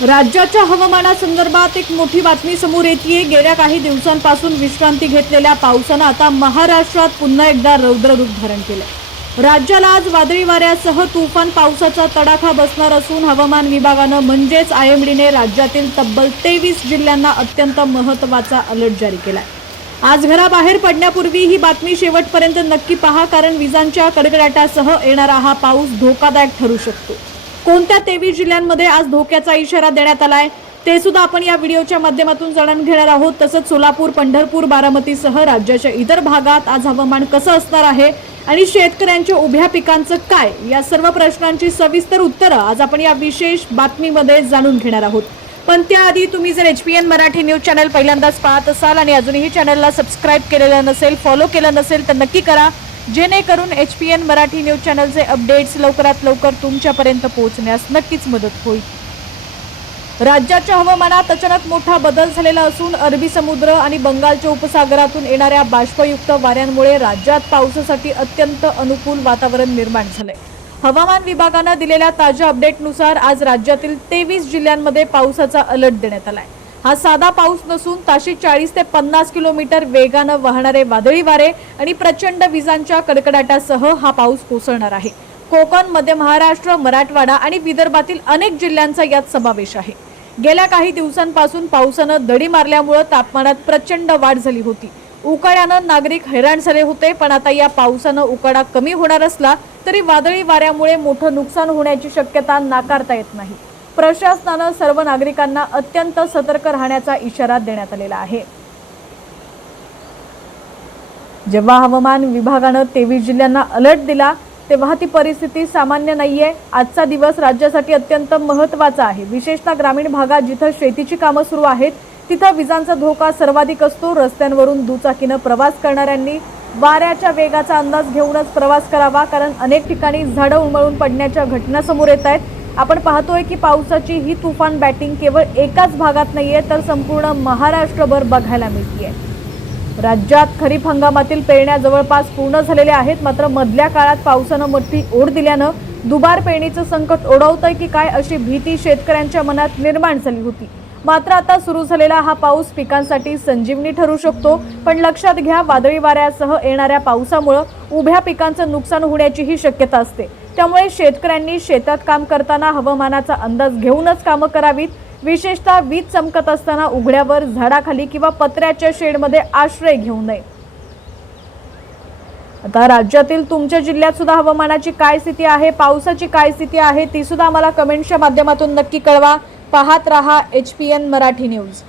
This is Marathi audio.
राज्याच्या हवामानासंदर्भात एक मोठी बातमी समोर येतेय। गेल्या काही दिवसांपासून विश्रांती घेतलेल्या पावसानं आता महाराष्ट्रात पुन्हा एकदा रौद्र रूप धारण केलं। राज्याला आज वादळी वाऱ्यासह तुफान पावसाचा तडाखा बसणार असून हवामान विभागानं म्हणजेच IMDने राज्यातील तब्बल 23 जिल्ह्यांना अत्यंत महत्त्वाचा अलर्ट जारी केलाय। आज घराबाहेर पडण्यापूर्वी ही बातमी शेवटपर्यंत नक्की पहा, कारण विजांच्या कडकडाटासह येणारा हा पाऊस धोकादायक ठरू शकतो। कोणत्या 23 जिल्ह्यांमध्ये आज धोक्याचा इशारा देण्यात आलाय ते सुद्धा आपण या व्हिडिओच्या माध्यमातून जाणून घेणार आहोत। तसंच सोलापूर, पंढरपूर, बारामतीसह राज्याच्या इतर भागात आज हवामान कसं असणार आहे आणि शेतकऱ्यांच्या उभ्या पिकांचं काय, या सर्व प्रश्नांची सविस्तर उत्तरं आज आपण या विशेष बातमीमध्ये जाणून घेणार आहोत। पण त्याआधी तुम्ही जर HPN मराठी न्यूज चॅनल पहिल्यांदाच पाहत असाल आणि अजूनही चॅनलला सबस्क्राइब केलेलं नसेल, फॉलो केलं नसेल तर नक्की करा, जेणेकरून HPN मराठी न्यूज चॅनलचे अपडेट्स लवकरात लवकर तुमच्यापर्यंत पोहोचण्यास नक्कीच मदत होईल। राज्याच्या हवामानात अचानक मोठा बदल झालेला असून अरबी समुद्र आणि बंगालच्या उपसागरातून येणाऱ्या बाष्पयुक्त वाऱ्यांमुळे राज्यात पावसासाठी अत्यंत अनुकूल वातावरण निर्माण झालंय। हवामान विभागानं दिलेल्या ताज्या अपडेटनुसार आज राज्यातील 23 जिल्ह्यांमध्ये पावसाचा अलर्ट देण्यात आलाय। हा साधा पाऊस नसून ताशी 40 ते 50 किलोमीटर वेगानं वाहणारे वादळी वारे आणि प्रचंड विजांच्या कडकडाटासह हा पाऊस कोसळणार आहे। कोकण, मध्य महाराष्ट्र, मराठवाडा आणि विदर्भातील अनेक जिल्ह्यांचा यात समावेश आहे। गेल्या काही दिवसांपासून पावसानं दडी मारल्यामुळे तापमानात प्रचंड वाढ झाली होती। उकाड्यानं नागरिक हैराण झाले होते, पण आता या पावसानं उकाडा कमी होणार असला तरी वादळी वाऱ्यामुळे मोठं नुकसान होण्याची शक्यता नाकारता येत नाही। प्रशासनानं सर्व नागरिकांना अत्यंत सतर्क राहण्याचा इशारा देण्यात आलेला आहे। जेव्हा हवामान विभागानं 23 जिल्ह्यांना अलर्ट दिला तेव्हा ती परिस्थिती सामान्य नाहीये। आजचा दिवस राज्यासाठी अत्यंत महत्त्वाचा आहे। विशेषतः ग्रामीण भागात जिथं शेतीची कामं सुरू आहेत तिथं विजांचा धोका सर्वाधिक असतो। रस्त्यांवरून दुचाकीनं प्रवास करणाऱ्यांनी वाऱ्याच्या वेगाचा अंदाज घेऊनच प्रवास करावा, कारण अनेक ठिकाणी झाडं उन्मळून पडण्याच्या घटना समोर येत आहेत। आपण पाहतोय की पावसाची ही तुफान बॅटिंग केवळ एकाच भागात नाहीये तर संपूर्ण महाराष्ट्रभर बघायला मिळतेय। राज्यात खरीप हंगामातील पेरण्या जवळपास पूर्ण झालेल्या आहेत, मात्र मधल्या काळात पावसानं मोठी ओढ दिल्यानं दुबार पेरणीचं संकट ओढवतंय की काय अशी भीती शेतकऱ्यांच्या मनात निर्माण झाली होती। मात्र आता सुरू झालेला हा पाऊस पिकांसाठी संजीवनी ठरू शकतो। पण लक्षात घ्या, वादळी वाऱ्यासह येणाऱ्या पावसामुळे उभ्या पिकांचं नुकसान होण्याचीही शक्यता असते। त्यामुळे शेतकऱ्यांनी शेतात काम करताना हवामानाचा अंदाज घेऊनच कामं करावीत। विशेषतः वीज चमकत असताना उघड्यावर, झाडाखाली किंवा पत्र्याच्या शेडमध्ये आश्रय घेऊ नये। आता राज्यातील तुमच्या जिल्ह्यात सुद्धा हवामानाची काय स्थिती आहे, पावसाची काय स्थिती आहे ती सुद्धा आम्हाला कमेंटच्या माध्यमातून नक्की कळवा। पाहत रहा HPN मराठी न्यूज।